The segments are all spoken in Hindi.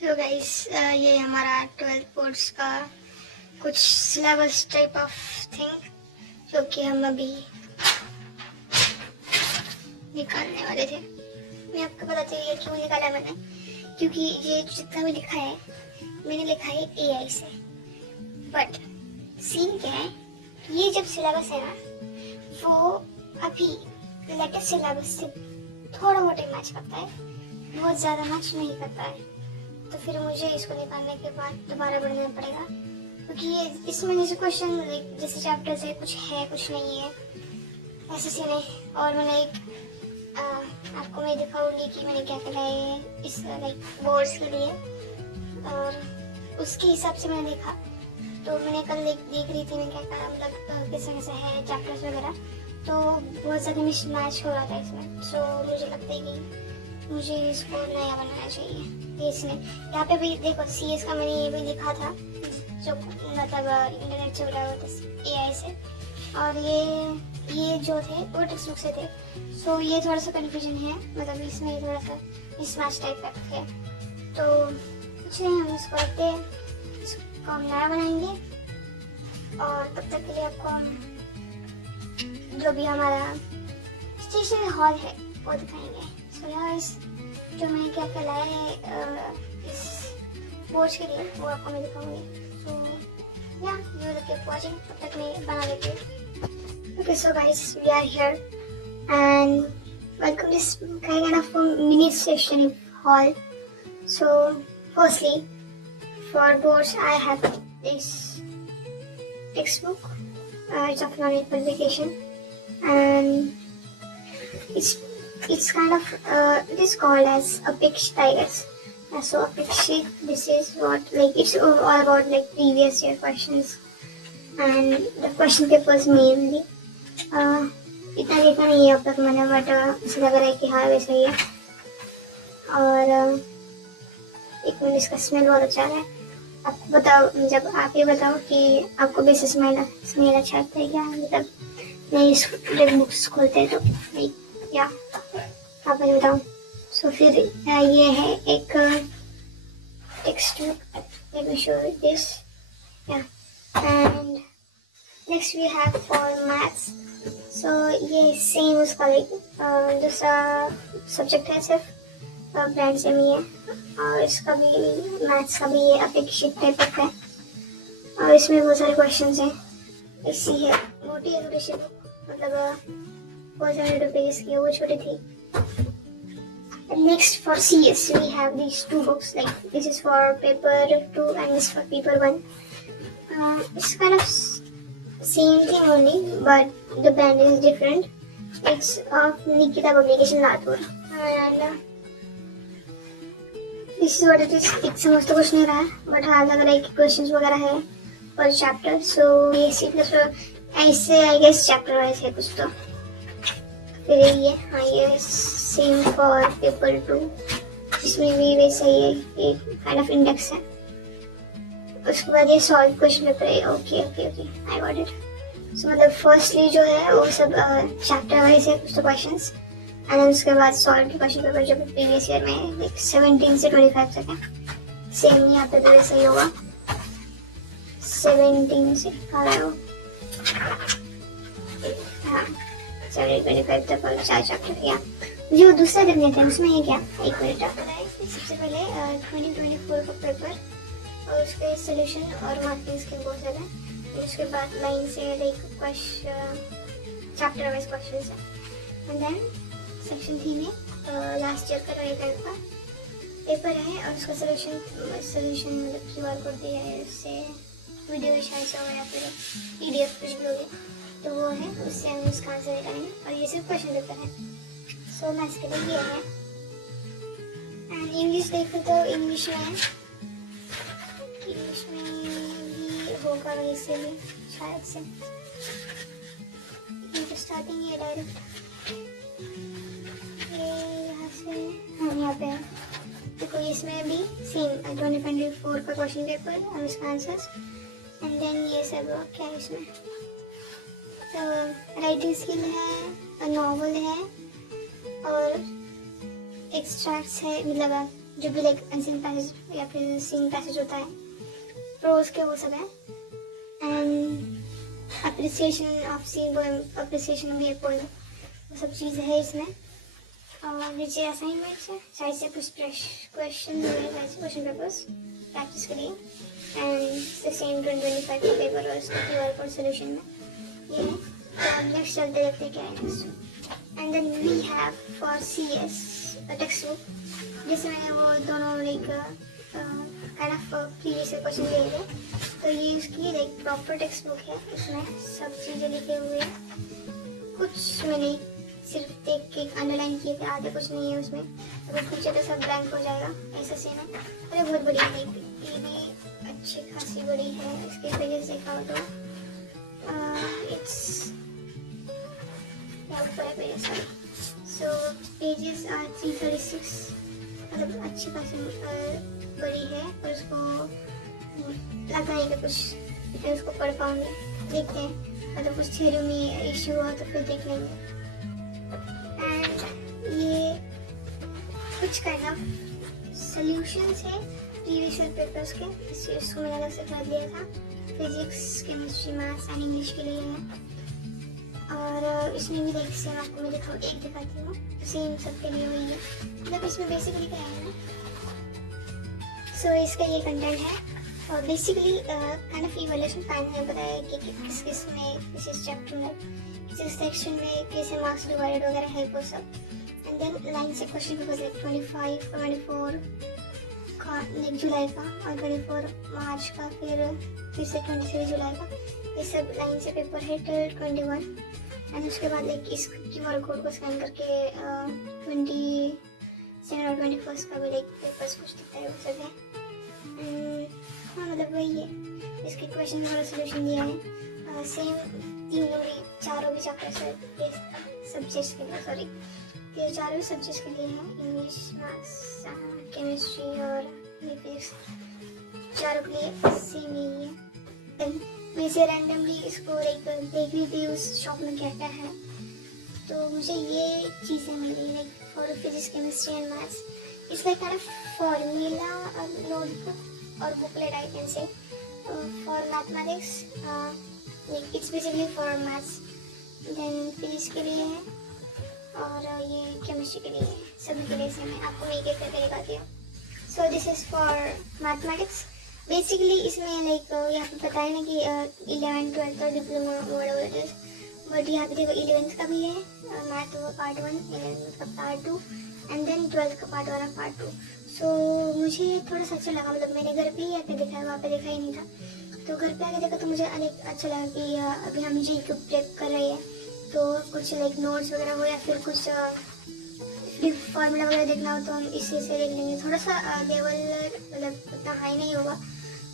हेलो गाइस, ये हमारा 12th बोर्ड्स का कुछ सिलेबस टाइप ऑफ थिंग जो कि हम अभी निकालने वाले थे। मैं आपको बताती हूँ ये क्यों निकाला मैंने, क्योंकि ये जितना भी लिखा है मैंने लिखा है AI से। बट सीन क्या है, ये जब सिलेबस है ना वो अभी लेटेस्ट सिलेबस से थोड़ा मोटा मैच करता है, बहुत ज़्यादा मैच नहीं करता है। तो फिर मुझे इसको निकालने के बाद दोबारा बढ़ना पड़ेगा, क्योंकि ये इसमें जैसे क्वेश्चन जैसे चैप्टर से कुछ है कुछ नहीं है ऐसे सीन है। और मैंने आपको मैं दिखाऊंगी कि मैंने क्या क्या है इस बोर्ड्स के लिए, और उसके हिसाब से मैंने देखा। तो मैंने कल देख रही थी मैं क्या क्या मतलब कैसे कैसे है चैप्टर्स वगैरह, तो बहुत ज़्यादा मिस मैच हो रहा था इसमें। सो मुझे लगता है कि मुझे इसको नया बनाना चाहिए। इसने यहाँ पे भी देखो CS का मैंने ये भी लिखा था जो मतलब इंटरनेट से मिला हुआ था AI से, और ये जो थे वो टेक्स्ट बुक से थे। सो ये थोड़ा सा कन्फ्यूजन है, मतलब इसमें थोड़ा सा मिसमैच टाइप का है। तो कुछ नहीं, हम इसको रखते हैं, इसको हम नया बनाएंगे और तब तक के लिए आपको हम जो भी हमारा स्टेशनरी हॉल है वो दिखाएंगे। सो यार जो मैंने क्या क्या लाया है इस बोर्ड के लिए वो आपको मैं दिखाऊंगी। सो या यू विल कीप वाचिंग, तब तक मैं बना लेती हूँ। Okay so guys, we are here and welcome this kind of mini stationery hall. So firstly for boards I have this text book, it's of non publication and it's kind of it is called as a Apex Tigers. So Apex sheet, this is what it's all about previous year questions and the question papers mainly. इतना देखा नहीं है अब तक मैंने, बट ऐसा लग रहा है कि हाँ वैसा ही है। और एक मिनट, इसका स्मेल बहुत अच्छा है। आपको बताओ, जब आप ये बताओ कि आपको वैसे स्मेल अच्छा लगता है क्या, मतलब नहीं बुक्स खोलते हैं तो या आप मुझे बताओ। सो फिर ये है एक textbook, let me show you this या। And next we have for maths. So ये सेम उसका दूसरा सब्जेक्ट है, सिर्फ ब्रांड सेम ही है, और इसका भी मैथ्स का भी ये अपेक्षित टाइप है, और इसमें बहुत सारे क्वेश्चंस हैं। ऐसी है, मोटी है थोड़ी सी बुक, मतलब बहुत सारे पेजेस की है, वो छोटी थी। Next for CS we have these two books, this is for paper 2 and this for paper 1. It's kind of same thing only, but the brand is different. It's of Nikita Publication Latur, and this is what it is. It's समझ तो कुछ नहीं रहा है, but हाँ लग रहा है कि questions वगैरह है पर चैप्टर। सो ये C++ ऐसे आई गेस चैप्टर वाइज है कुछ। तो फिर ये हाँ ये सेम फॉर पेपर 2, इसमें भी वैसे ही है, एक काइंड ऑफ इंडेक्स है। उसके बाद ये सॉल्व क्वेश्चन पेपर है। Okay okay okay, I got it. So मतलब फर्स्टली जो है वो सब चैप्टर वाइज है कुछ तो क्वेश्चंस, एंड उसके बाद सॉल्व के क्वेश्चन पेपर जो प्रीवियस ईयर में 17 से 25 तक है। सेम यहाँ पे भी वैसे ही होगा, 17 से हाँ 725 तक और 4 चैप्टर। या जो दूसरा देखने थे उसमें ये क्या, एक मिनट। सबसे पहले 2024 का पेपर और उसके सोल्यूशन और मार्किंग्स के बहुत ज़्यादा, और उसके बाद लाइन से चैप्टर वाइज क्वेश्चंस है। एंड देन सेक्शन 3 में लास्ट ईयर का 2025 का पेपर है, और उसका सोल्यूशन मतलब QR कोड दिया है, उससे वीडियो शायद से हो या फिर PDF कुछ भी होगी तो वो है, उससे हम उसका आंसर निकालेंगे, और ये सिर्फ क्वेश्चन पेपर है। सो मैथ्स के लिए ये है। एंड इंग्लिश देखो तो इंग्लिश में भी होगा वैसे भी शायद से, स्टार्टिंग ये डायरेक्ट ये यहाँ से हाँ यहाँ पे है। देखो इसमें भी सेम 2024 का क्वेश्चन पेपर और उसका आंसर्स, एंड देन ये सब क्या है इसमें, तो राइटिंग स्किल है, नॉवल है और एक्सट्रैक्ट्स है, मतलब जो भी लाइक अनसीन पैसेज या फिर सीन पैसेज होता है, प्रोज के वो सब है। And appreciation of scene poem, appreciation of ये पोएम, वो सब चीज़ है इसमें। और नीचे असाइनमेंट्स है, शायद से कुछ क्वेश्चन क्वेश्चन पेपर्स प्रैक्टिस के लिए। एंड द सेम 2025 का पेपर और उसका QR कोड सोल्यूशन में ये है। तो नेक्स्ट चलते देखते क्या है next. And then we have for CS text book, जिससे मैंने वो दोनों like kind of previous question लिए थे। तो ये उसकी लाइक प्रॉपर टेक्स्ट बुक है, इसमें सब चीज़ें लिखे हुए हैं। कुछ मैंने सिर्फ देख के अंडरलाइन किए थे, आधे कुछ नहीं है उसमें। अगर पूछे तो सब ब्लैंक हो जाएगा, ऐसा सीन है। अरे बहुत बड़ी है, ये भी अच्छी खासी बड़ी है। इसके पेजेस देखा तो इट्स ऊपर है पेजेस, सो पेजेस आर 336, मतलब अच्छी खासी बड़ी है। और उसको लगता है कि कुछ मैं उसको पढ़ पाऊंगी, देखते हैं। मतलब कुछ थ्योरी में इश्यू हुआ तो फिर देख लेंगे। एंड ये कुछ काइंड ऑफ सॉल्यूशंस है प्रीवियस ईयर पेपर्स के, इसको मैंने अलग से कर दिया था। Physics, chemistry, maths and English के लिए है। और इसमें भी देख सेम आपको मैं एक दिखाती हूँ, सेम सबके लिए हुई है। मतलब इसमें बेसिकली क्या है ना, सो इसका ये कंटेंट है। और basically kind of evaluation plan है, बताया कि किस किस में, किस चैप्टर में, किस सेक्शन में कैसे मार्क्स डिवाइडेड वगैरह है वो सब। एंड देन लाइन से क्वेश्चन पेपर लाइक 25 और 24 का लाइक जुलाई का, और 24 मार्च का, फिर से 26 जुलाई का। ये सब लाइन से पेपर है टिल 21। एंड उसके बाद लाइक इस QR कोड को स्कैन करके 27 और 21 का भी लाइक पेपर्स कुछ दिखता है, वो सब है। हाँ मतलब वही है, इसके क्वेश्चन का सोल्यूशन दिया है। सेम तीनों भी, चारों भी चैप्टर सब्जेक्ट्स के लिए, सॉरी ये चारों भी सब्जेक्ट्स के लिए है। इंग्लिश, मैथ्स, केमिस्ट्री और फिजिक्स, चारों के लिए सेम यही है। मैं इसे रैंडमली इसको लाइक देख रही थी उस शॉप में क्या क्या है, तो मुझे ये चीज़ें मिली like for physics, chemistry and maths. It's like kind of formula notebook or booklet I can say. For mathematics like it's basically for maths, then physics के लिए है और ये chemistry के लिए है, सभी के लिए सेम है। आपको मैं एक एक करके दिखाती हूँ। So this is for mathematics. Basically इसमें like यहाँ पे पता है ना कि 11th 12th और diploma whatever it is, but यहाँ पे देखो 11th का भी है मैथ पार्ट 1, 11th का पार्ट 2 एंड देन 12th का पार्ट 1 और पार्ट 2। सो मुझे थोड़ा सा अच्छा लगा, मतलब मैंने घर पे ही आके देखा है, वहाँ पे देखा ही नहीं था। तो घर पे आके देखा तो मुझे अच्छा लगा कि अभी हम जी को प्रेप कर रहे हैं, तो कुछ लाइक नोट्स वगैरह हो या फिर कुछ फार्मूला वगैरह देखना हो तो हम इसी से देख लेंगे। थोड़ा सा लेवल मतलब उतना हाई नहीं होगा,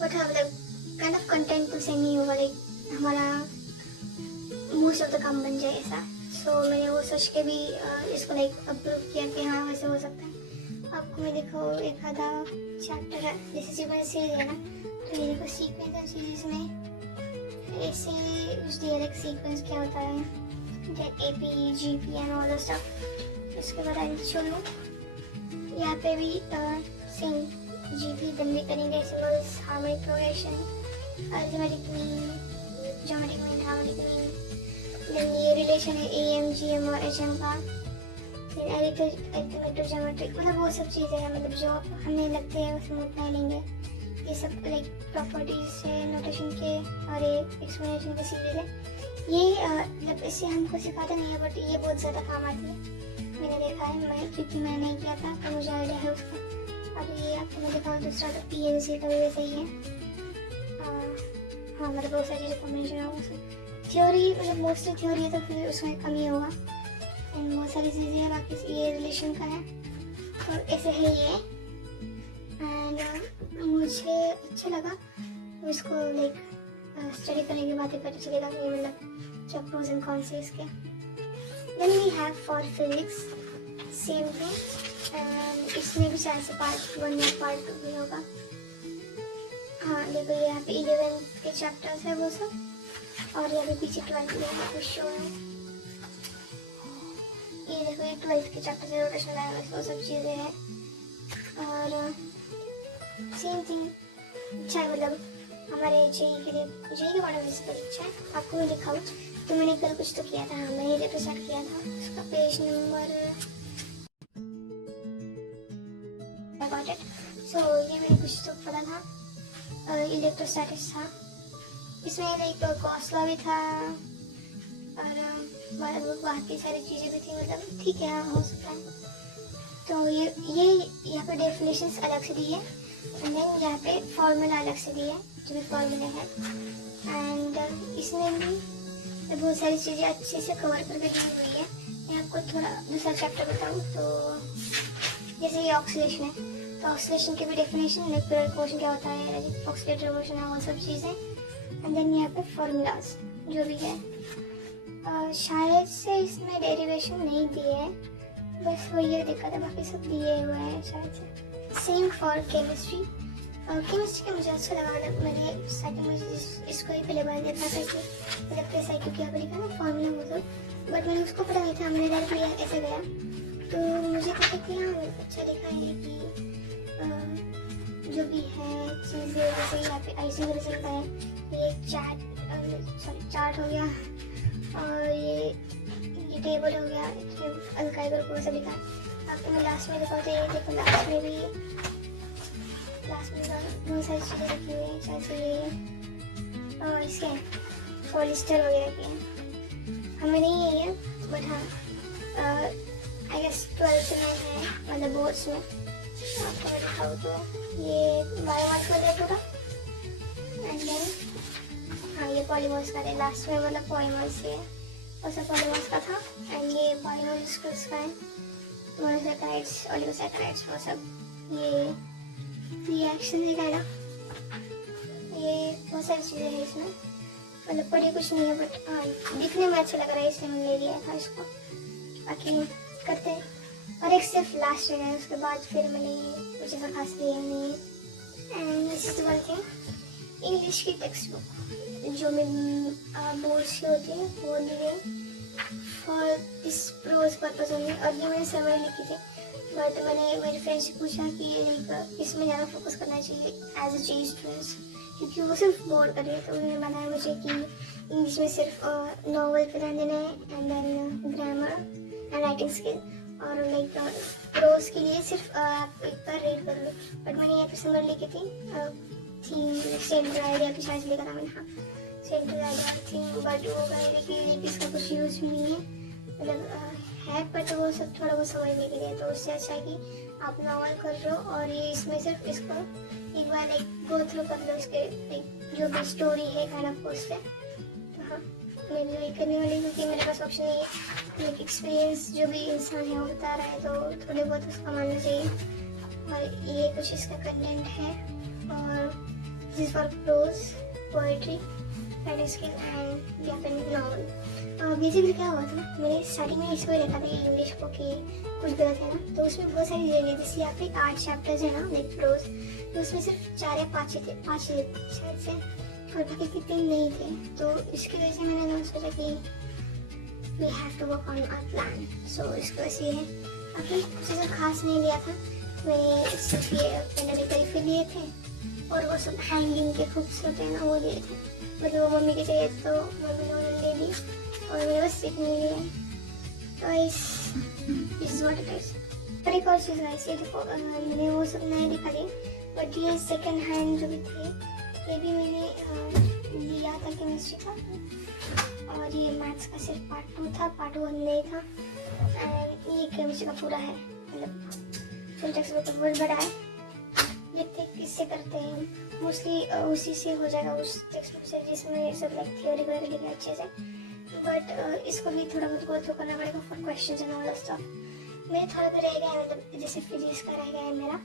बट हाँ मतलब काइंड ऑफ कंटेंट तो सेम ही होगा, लाइक हमारा मोस्ट ऑफ द काम बन जाए ऐसा। सो मैंने वो सोच के भी इसको लाइक अप्रूव किया कि हाँ वैसे हो सकता है। आपको मैं देखो एक आधा चैप्टर है, जैसे सीक्वेंस सीरीज है ना, तो ये देखो सीक्वेंस एंड सीरीज में ऐसे कुछ दिया लाइक सीक्वेंस क्या होता है, AP, GP and all the stuff. इसके बाद आई शो यू, यहाँ पे भी सेम GP देन भी करेंगे, symbols, harmonic progression, arithmetic mean, geometric mean, harmonic mean. Then ये रिलेशन है AM, GM और HM का। फिर अरिथमेटिक, ज्योमेट्रिक, मतलब वो सब चीज़ें हैं, मतलब जो हमें लगते हैं उसमें उतना ही लेंगे। ये सब लाइक प्रॉपर्टीज है नोटेशन के और एक एक्सप्लेनेशन की सीरीज है। ये मतलब इससे हमको सिखाता नहीं है, बट ये बहुत ज़्यादा काम आती है, मैंने देखा है। मैं क्योंकि मैंने नहीं किया था तो मुझे आइडिया है उसका। और ये आपको मैं दिखाऊँ दूसरा तो PNC का भी वैसे ही है। हाँ मतलब बहुत सारी चीज़ें कॉम्बिनेशन होगा उसमें। थ्योरी मतलब मोस्टली थ्योरी है तो फिर उसमें कम ही होगा, एंड बहुत सारी चीज़ें हैं। बाकी ये रिलेशन का है और ऐसे है ये। एंड मुझे अच्छा लगा इसको लाइक स्टडी करने के बाद ही पता चलेगा कि मतलब क्या प्रोज एंड कॉन्स है इसके। Then we have for physics same thing, and इसमें भी शायद से पार्ट 1 या पार्ट 2 भी होगा। हाँ देखो ये यहाँ पे 11th के चैप्टर्स है वो सब, और यहाँ पे पीछे 12th के कुछ शो है। ये देखो ये 12th के चैप्टर से रोटेशन लाइन वो सब चीज़ें हैं। और सेम थिंग अच्छा है, मतलब हमारे जेई के लिए, जेई के बारे में बहुत अच्छा है। आपको मैं दिखाऊँ तो मैंने कल कुछ तो किया था, हाँ मैंने इलेक्ट्रो स्टार्ट किया था, उसका पेज नंबर सो ये मैंने कुछ तो पढ़ा था, इलेक्ट्रोस्टैटिक्स था, इसमें लाइक कॉस्ला भी था और बाकी सारी चीज़ें भी थी, मतलब ठीक है हाँ हो सकता है। तो ये यहाँ पे डेफिनेशंस अलग से दी है एंड देन यहाँ पे फॉर्मूला अलग से दी है, जो भी फॉर्मूले हैं एंड इसमें भी बहुत सारी चीज़ें अच्छे से कवर करके दी हुई है। मैं आपको थोड़ा दूसरा चैप्टर बताऊँ तो जैसे ये ऑक्सीडेशन है, तो ऑक्सीडेशन की भी डेफिनेशन, इलेक्ट्रिकल मोशन क्या होता है, ऑक्सीडेटिव मोशन है, वो सब चीज़ें एंड देन यहाँ पे फॉर्मूलाज जो भी है। शायद से इसमें डेरिवेशन नहीं दिए है, बस वो ये दिक्कत है, बाकी सब दिए हुए हैं शायद से। सेम फॉर केमिस्ट्री, केमिस्ट्री का मुझे अच्छा लगा, मैंने सेकंड में इसको ही पहले बार देखा था कि मतलब कैसा है, क्योंकि यहाँ पर लिखा ना फॉर्मूला वो सब, बट मैंने उसको पढ़ा नहीं था, मैंने डायरेक्ट ऐसे गया तो मुझे पता कि हाँ अच्छा लिखा है कि जो भी है चीज़ें, जैसे यहाँ पे आइसिंग रिजल्ट का है, ये चार्ट हो गया और ये टेबल हो गया, अल्काइल ग्रुप वो सब लिखा है। आपको मैं लास्ट में दिखाऊँ तो ये देखो, लास्ट में बहुत सारी चीज़ें लिखी हुई हैं, जैसे ये और इसके पॉलिस्टर वगैरह की है, हमें नहीं है ये, बट हाँ आई गेस 12th में है, मतलब बोर्ड्स में। आपको मैं दिखाऊँ तो ये बायोमॉलिक्यूल है पूरा एंड देन हाँ ये पॉलीमर्स का है, लास्ट में मतलब पॉलीमर्स है, और सब पॉलीमर्स का था एंड ये बायोमॉलिक्यूल्स का है, मोनोसैकेराइड्स, ओलिगोसैकेराइड्स वो सब, ये रिएक्शन है ना, ये बहुत सारी चीज़ें हैं इसमें, मतलब पढ़ी कुछ नहीं है बट हाँ दिखने में अच्छा लग रहा है इसलिए मैंने ले लिया था इसको, बाकी करते हैं। और एक सिर्फ लास्ट है, उसके बाद फिर मैंने कुछ ऐसा खास लिया नहीं। And this is one thing, English की टेक्स्ट बुक जो मेरी बोर्ड्स की होती है वो ली गई for this prose purpose only, और ये मैंने समरी लिखी थी, बट मैंने मेरे फ्रेंड से पूछा कि लाइक इसमें ज़्यादा फोकस करना चाहिए एज अ जेई स्टूडेंट्स, क्योंकि वो सिर्फ बोर कर रही है, तो उन्होंने बताया मुझे कि इंग्लिश में सिर्फ नॉवल पे ध्यान देना है and then grammar and writing skill, और लाइक प्रोज के लिए सिर्फ आप एक बार रीड कर लो। बट मैंने यहाँ पे समर लिखी थी सेंट्रल आइडिया की शायद लिखा था मैंने, हाँ सेंट्रल आइडिया थी, बट वो कह कि इसका कुछ यूज़ भी नहीं है, मतलब है बट वो सब थोड़ा बहुत समझने के लिए, तो उससे अच्छा है कि आप नॉवल कर लो और ये इसमें सिर्फ इसको एक बार एक गो थ्रू कर लो, उसके जो भी स्टोरी है काइंड ऑफ उससे। तो हाँ मैं भी वही करने वाली, क्योंकि मेरे पास ऑप्शन नहीं है, एक एक्सपीरियंस जो भी इंसान है वो बता रहा है तो थोड़े बहुत उसका मानना चाहिए। और ये कुछ इसका कंटेंट है, और this for prose, poetry, writing skill and या फिर नॉवल। बेसिकली क्या हुआ था, मैंने स्टार्टिंग में इसको देखा था इंग्लिश को कि कुछ गलत है ना, तो उसमें बहुत सारी जगह जैसे यहाँ पे 8 चैप्टर्स है ना लाइक प्रोज, तो उसमें सिर्फ 4 या 5 थे, 5 शायद से, और बाकी के 3 नहीं थे, तो इसकी वजह से मैंने सोचा कि we have to work on our plan, so इसको ऐसे है। बाकी कुछ ऐसा खास नहीं लिया था, मैंने सिर्फ ये पेंडेटिकल लिए थे और वो सब हैंगिंग के खूबसूरत है ना वो लिए थे, मतलब वो मम्मी के चाहिए तो मम्मी ने उन्होंने ले ली और मेरे बस सीखने के लिए। तो इस व्हाट इट इज। और एक और चीज़ है, ये देखो मैंने वो सब नहीं दिखा दी, बट ये सेकंड हैंड जो भी थे ये भी मैंने लिया था केमिस्ट्री का, और ये मैथ्स का सिर्फ पार्ट 2 था, पार्ट 1 नहीं था, एंड ये केमिस्ट्री का पूरा है, मतलब फुल टेक्स्ट बुक बहुत बड़ा है, जितने किससे करते हैं मोस्टली उसी से हो जाएगा, उस टेक्स्ट बुक से जिसमें सब लाइक थियोरी वगैरह लिखा है अच्छे से, बट इसको भी थोड़ा बहुत गो थ्रू करना पड़ेगा for questions and all that stuff. मेरे थोड़ा तो रह गया है, मतलब जैसे फिजिक्स का रह गया है मेरा,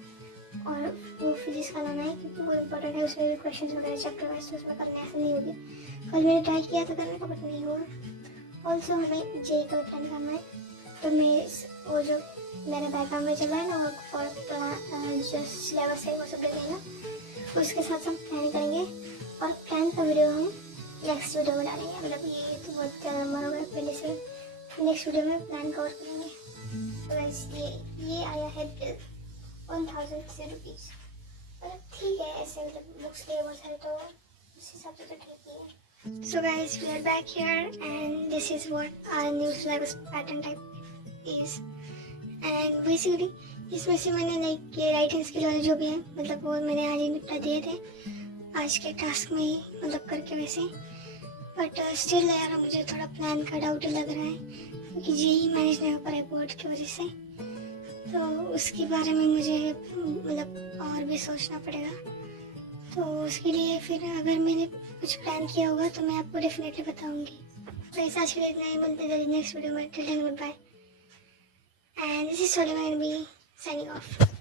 और वो फिजिक्स का लाना है क्योंकि वो इम्पोर्टेंट है, उसमें भी क्वेश्चन वगैरह चैप्टर वाइज उसमें करने ऐसा नहीं होगी। कल मैंने ट्राई किया था करने का बट नहीं हुआ। ऑल्सो हमें जेई का प्लान करना है, तो मैं वो जो मेरा बैकग्राउंड में चल रहा है ना वो फॉर जो सिलेबस है वो सब देख लेना, उसके साथ हम प्लान करेंगे, और प्लान का वीडियो हम नेक्स्ट वीडियो में डालेंगे, मतलब ये तो बहुत ज़्यादा लंबा हो गया, पहले से नेक्स्ट वीडियो में प्लान कवर करेंगे। तो बस ये आया है ₹1000 मतलब ठीक है, ऐसे मतलब बुक्स लिए बहुत सारे, तो उस हिसाब से तो ठीक ही है। So guys, we are back here and this is what our new syllabus pattern type is. And basically इसमें से मैंने लाइक ये राइटिंग स्किल वाले जो भी हैं, मतलब वो मैंने आज ही निपटा दिए थे आज के टास्क में ही, मतलब करके वैसे। बट स्टिल यार मुझे थोड़ा प्लान का डाउट लग रहा है, क्योंकि जेई मैनेज नहीं हो पा रहा है बोर्ड की वजह से, तो उसके बारे में मुझे मतलब और भी सोचना पड़ेगा। तो उसके लिए फिर अगर मैंने कुछ प्लान किया होगा तो मैं आपको डेफिनेटली बताऊंगी। तो ऐसा आज के लिए इतना ही, मिलते हैं नेक्स्ट वीडियो में। Till then goodbye and this is सोलिमन बी साइनिंग ऑफ।